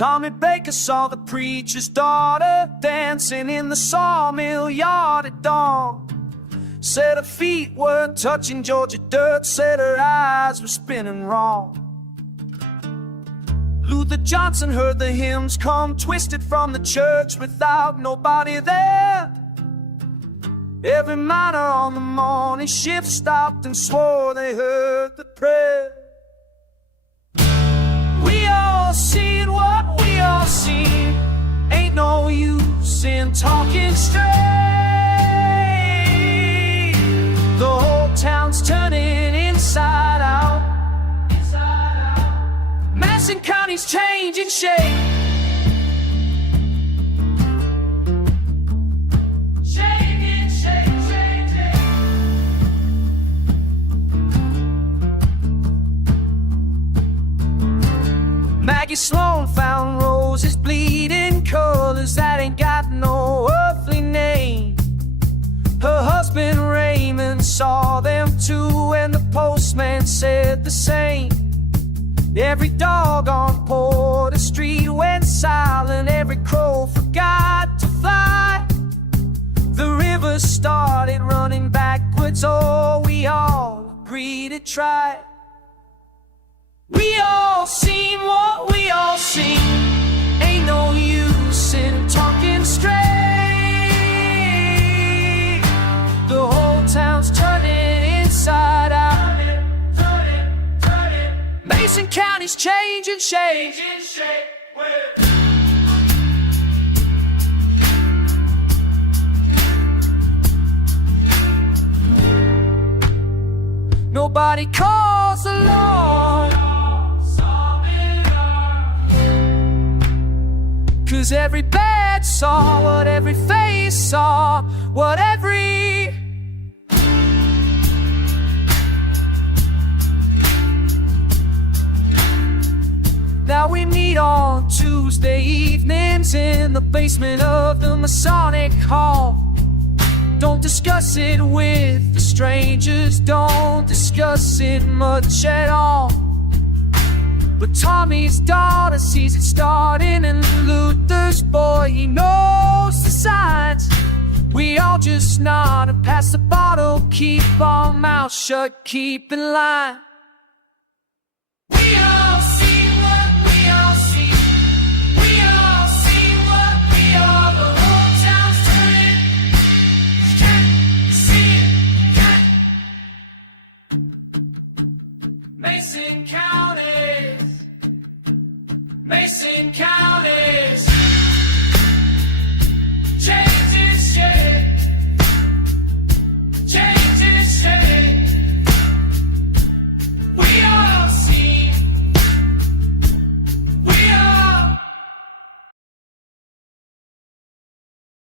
Tommy Baker saw the preacher's daughter dancing in the sawmill yard at dawn. Said her feet weren't touching Georgia dirt, said her eyes were spinning wrong. Luther Johnson heard the hymns come twisted from the church without nobody there. Every miner on the morning shift stopped and swore they heard the prayer. We all seen what we all seen. Ain't no use in talking straight. The whole town's turning inside out. Madison County's changing shape. Maggie Sloan found roses bleeding colors that ain't got no earthly name. Her husband Raymond saw them too, and the postman said the same. Every dog on Porter Street went silent, every crow forgot to fly. The river started running backwards, oh, we all agreed to try. We all seen what we all seen. Ain't no use in talking straight. The whole town's turning inside out. Turn it. Mason County's changing shape. Nobody calls the Lord, 'cause every bed saw what every face saw, what every Now we meet on Tuesday evenings in the basement of the Masonic Hall. Don't discuss it with the strangers, don't discuss it much at all. But Tommy's daughter sees it starting, and Luther's boy, he knows the signs. We all just nod and pass the bottle, keep our mouths shut, keep in line. We all see what we all see. We all see what we all, the whole town's turning. Can't see it, can't. Mason County. Mason County.